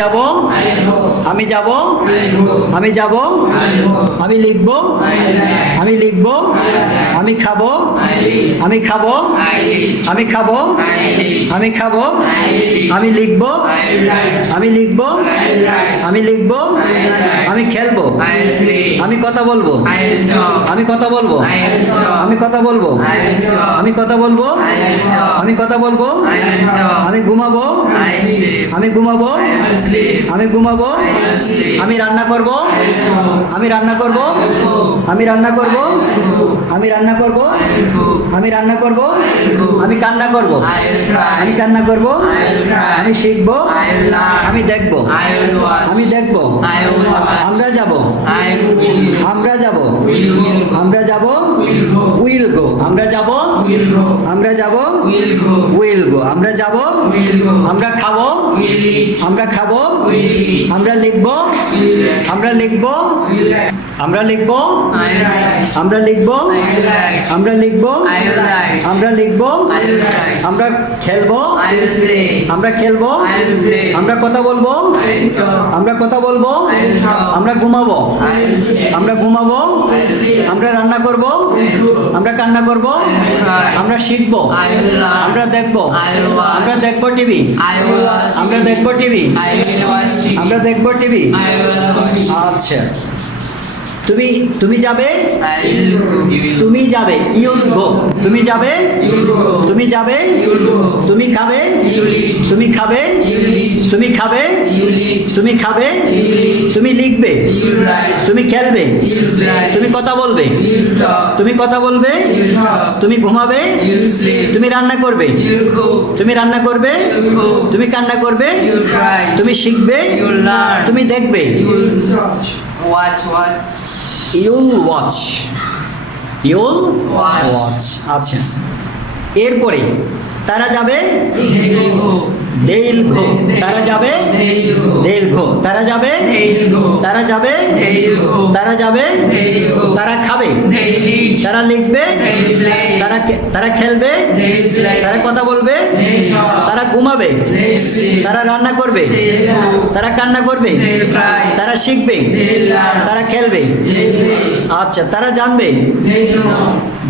যাব, আমি যাব, আমি যাব, আমি লিখব, আমি লিখব, আমি খাবো, আমি খাবো, আমি খাবো, আমি খাবো, আমি লিখব, আমি লিখব, আমি লিখব, আমি খেলবো, আমি কথা বলবো, আমি কথা বলবো, আমি কথা বলবো, আমি কথা বলবো, আমি কথা বলবো, আমি ঘুমাবো, আমি ঘুমাবো, আমি ঘুমাবো, আমি রান্না করব, আমি রান্না করব, আমি রান্না করব, আমি রান্না করব, আমি রান্না করব, আমি কান্না করব, আমি কান্না করব, আমি শিখব, আমি দেখব, আমি দেখব, আমরা যাব, আমরা যাব, আমরা যাব, উইল গো, আমরা যাব, আমরা যাব, উইল গো, আমরা যাব, আমরা খাবো, আমরা খাবো, আমরা লিখব, আমরা লিখব, আমরা লিখব, আমরা লিখব, আমরা লিখব, আমরা লিখব, আমরা খেলবো, আমরা খেলবো, আমরা কথা বলবো, আমরা কথা বলবো, আমরা ঘুমাবো, আমরা ঘুমাবো, আমরা রান্না করব, আমরা কান্না করব, আমরা শিখব, আমরা দেখব, আমরা দেখব টিভি, আমরা দেখব টিভি, আমরা দেখব টিভি। আচ্ছা, তুমি তুমি যাবে, তুমি যাবে, ইউল গো, তুমি যাবে, তুমি যাবে, তুমি খাবে, তুমি খাবে, তুমি খাবে, তুমি খাবে, তুমি লিখবে, তুমি খেলবে, তুমি কথা বলবে, তুমি কথা বলবে, তুমি ঘুমাবে, তুমি রান্না করবে, তুমি রান্না করবে, তুমি কান্না করবে, তুমি শিখবে, তুমি দেখবে, ইউল ওয়াচ, ইউল ওয়াচ। আচ্ছা, এরপরে তারা যাবে, দেইল ঘো, তারা যাবে, দেইল ঘো, তারা যাবে, তারা যাবে, তারা যাবে, তারা খাবে, তারা লিখবে, তারা খেলবে, তারা কথা বলবে, তারা ঘুমাবে, তারা রান্না করবে, তারা কান্না করবে, তারা শিখবে, তারা খেলবে। আচ্ছা, তারা জানবে,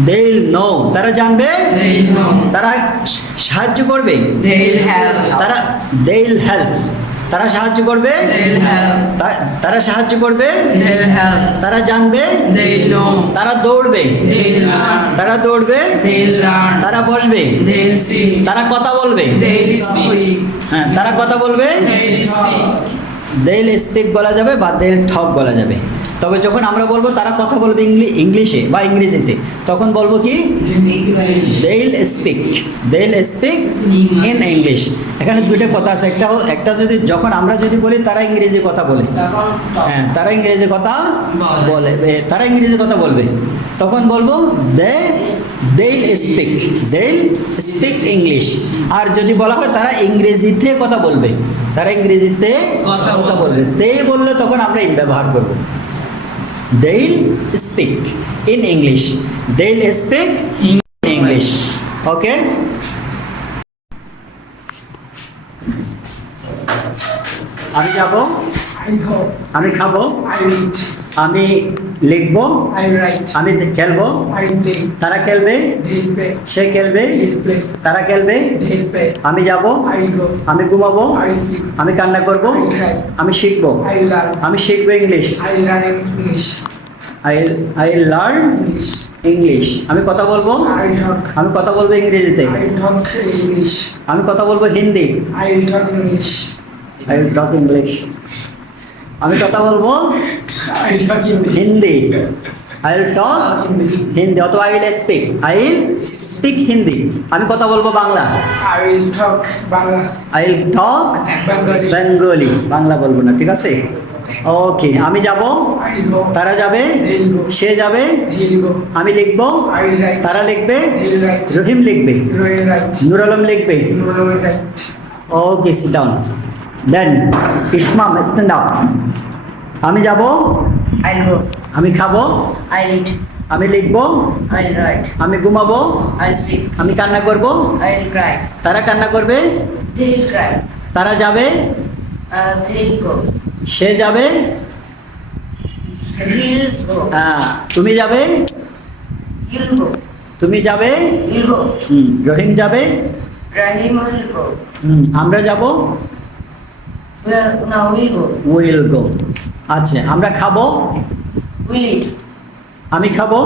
দেইল নো, তারা জানবে, তারা সাহায্য করবে, তারা দেইল হেল্প, তারা সাহায্য করবে, তারা সাহায্য করবে, তারা জানবে, তারা দৌড়বে, তারা দৌড়বে, তারা বসবে, তারা কথা বলবে, হ্যাঁ তারা কথা বলবে, দেইল স্পিক বলা যাবে বা দেইল টক বলা যাবে। তবে যখন আমরা বলবো তারা কথা বলবে ইংলিশে বা ইংরেজিতে, তখন বলবো কি Dale speak, they'll speak in English. এখানে দুইটা কথা আছে, একটা যদি যখন আমরা যদি বলি তারা ইংরেজি কথা বলে, হ্যাঁ তারা ইংরেজি কথা বলে, তারা ইংরেজি কথা বলবে, তখন বলবো they'll speak, they'll speak English. আর যদি বলা হয় তারা ইংরেজিতে কথা বলবে, তারা ইংরেজিতে কথা বলবে, দে বললে তখন আমরা ইন ব্যবহার করবো, they'll speak in English, they'll speak in English. Okay, আমি যাব, আমি খাবো, আমি লিখবো, আমি খেলবো, তারা খেলবে, সে খেলবে, তারা খেলবে, আমি যাব, আমি ঘুমাবো, আমি কান্না করবো, আমি শিখবো, আমি শিখবো ইংলিশ, I learn English, আমি কথা বলবো, আমি কথা বলবো ইংরেজিতে, আমি কথা বলবো Hindi, I will talk English, আমি কথা বলবো Hindi, I will talk Hindi, অথবা I will speak হিন্দি, আমি কথা বলবো Bangla, I will talk Bengali, Bangla বলবো না, ঠিক আছে? ওকে, আমি যাব, তারা যাবে, সে যাবে, আমি লিখবো, তারা লিখবে, রহিম লিখবে, নুর আলম লিখবে। ওকে, সিট ডাউন। দেন ইসমাম স্ট্যান্ড আপ। আমি যাব, আমি খাবো, আমি লিখবো, আমি ঘুমাবো, আমি কান্না করবো, তারা কান্না করবে, তারা যাবে, They'll go. সে যাবে, He'll go. তুমি যাবে, He'll go. তুমি যাবে, He'll go. রহিম যাবে, Rahim will go. আমরা যাব, We'll go. Will go. আচ্ছা, আমরা খাবো, We'll eat. আমি খাবো,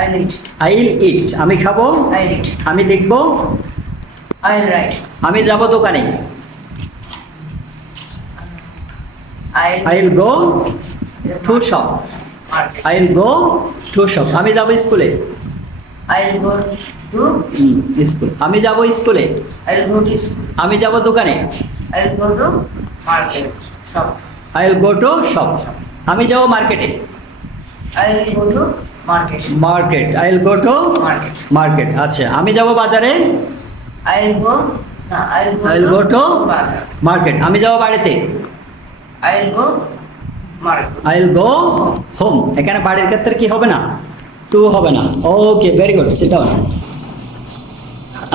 I'll eat. আইল ইট, আমি খাবো, I'll eat. আমি লিখবো, I'll write. আমি যাব দোকানে, আইল গো টু শপ, market. আইল গো টু শপ। আমি যাব স্কুলে, I'll go to. স্কুল, আমি যাব স্কুলে, I'll go to school. আমি যাব দোকানে, I'll go to market. Shop. আইল গো টু শপ, আমি যাব মার্কেটে, I'll go to market. Market, আইল গো টু Market. মার্কেট। আচ্ছা, আমি যাব বাজারে, I'll go. No, I'll go to bazaar. Market, আমি যাব বাড়িতে, I'll go market. আইল গো হোম। এখানে বাড়ির ক্ষেত্রে কি হবে না, টু হবে না। ওকে, ভেরি গুড, সিট ডাউন।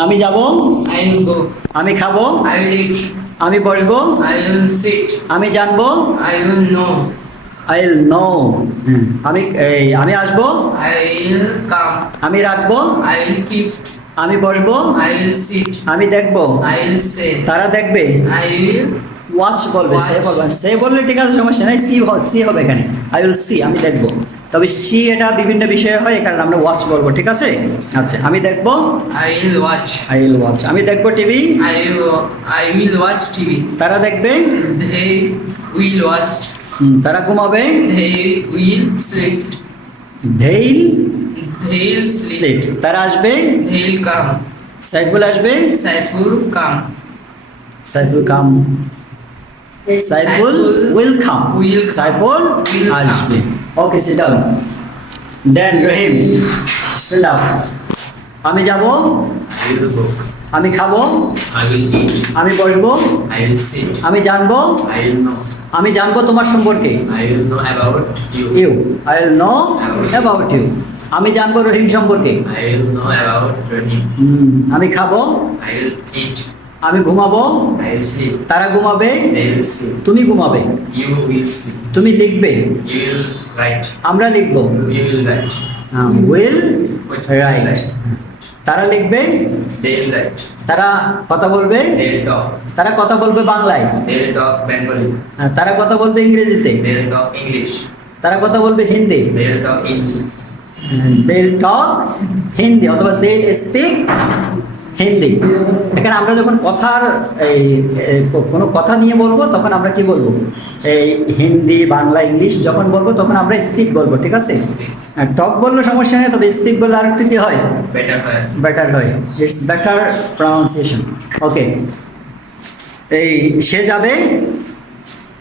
আমি যাব, I will go. আমি খাবো, I will eat. আমি বসবো, I will sit. আমি জানবো, I will know. আইল নো। আমি আসবো, I will come. আমি রাখবো, I will keep. আমি বসবো, I will sit. আমি দেখবো, I will say. তারা দেখবে, I will ওয়াচ বলবে, সে Watch. বলবে, সে বললে ঠিক আছে, সমস্যা নাই, সি হবে এখানে, আই উইল সি, আমি দেখবো। তবে সি এটা বিভিন্ন বিষয়ে হয়, কারণ আমরা ওয়াচ বলবো, ঠিক আছে। আচ্ছা, আমি দেখবো, I will watch. I will watch, আমি দেখবো TV, I will watch TV. তারা দেখবে, They will watch. তারা ঘুমাবে, They will sleep. They'll They'll sleep, sleep. তারা আসবে, They'll come. সাইফুল আসবে, Saiful come. Saiful come, Saiful will come, Will come. Saiful Will come. আসবে। Okay, sit down. Then Rahim, sit down. আমি যাব, I will go. আমি খাবো, I will eat. আমি বসবো, I will sit. আমি জানবো, I will know. আমি জানবো তোমার সম্পর্কে, I will know about you. You, I will know about you, আমি জানবো রহিম সম্পর্কে, I will know about Rahim. আমি খাবো, I will eat. আমি ঘুমাবো, I will sleep. তারা ঘুমাবে, They will sleep. তুমি ঘুমাবে, You will sleep. তুমি লিখবে, You will write. আমরা লিখবো, You will write. Will What? Right, তারা লিখবে, They will write. তারা কথা বলবে, They will talk. তারা কথা বলবে বাংলায়, They will talk Bengali. তারা কথা বলবে ইংরেজিতে, They will talk English. তারা কথা বলবে Hindi, They will talk Hindi. দে টক হিন্দি, অথবা দে স্পিক হিন্দি। এখানে আমরা যখন কথার কোনো কথা নিয়ে বলবো, তখন আমরা কি বলবো, এই হিন্দি, বাংলা, ইংলিশ যখন বলবো, তখন আমরা স্পিক বলবো, ঠিক আছে। টক বললে সমস্যা নেই, তবে স্পিক বললে আরেকটু কি হয়, Better for বেটার হয়, ইটস বেটার প্রনাউন্সিয়েশন। ওকে, এই সে যাবে,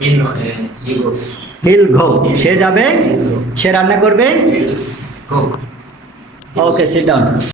he know. He goes. He'll go, সে যাবে, সে রান্না করবে। He will go. Okay, sit down.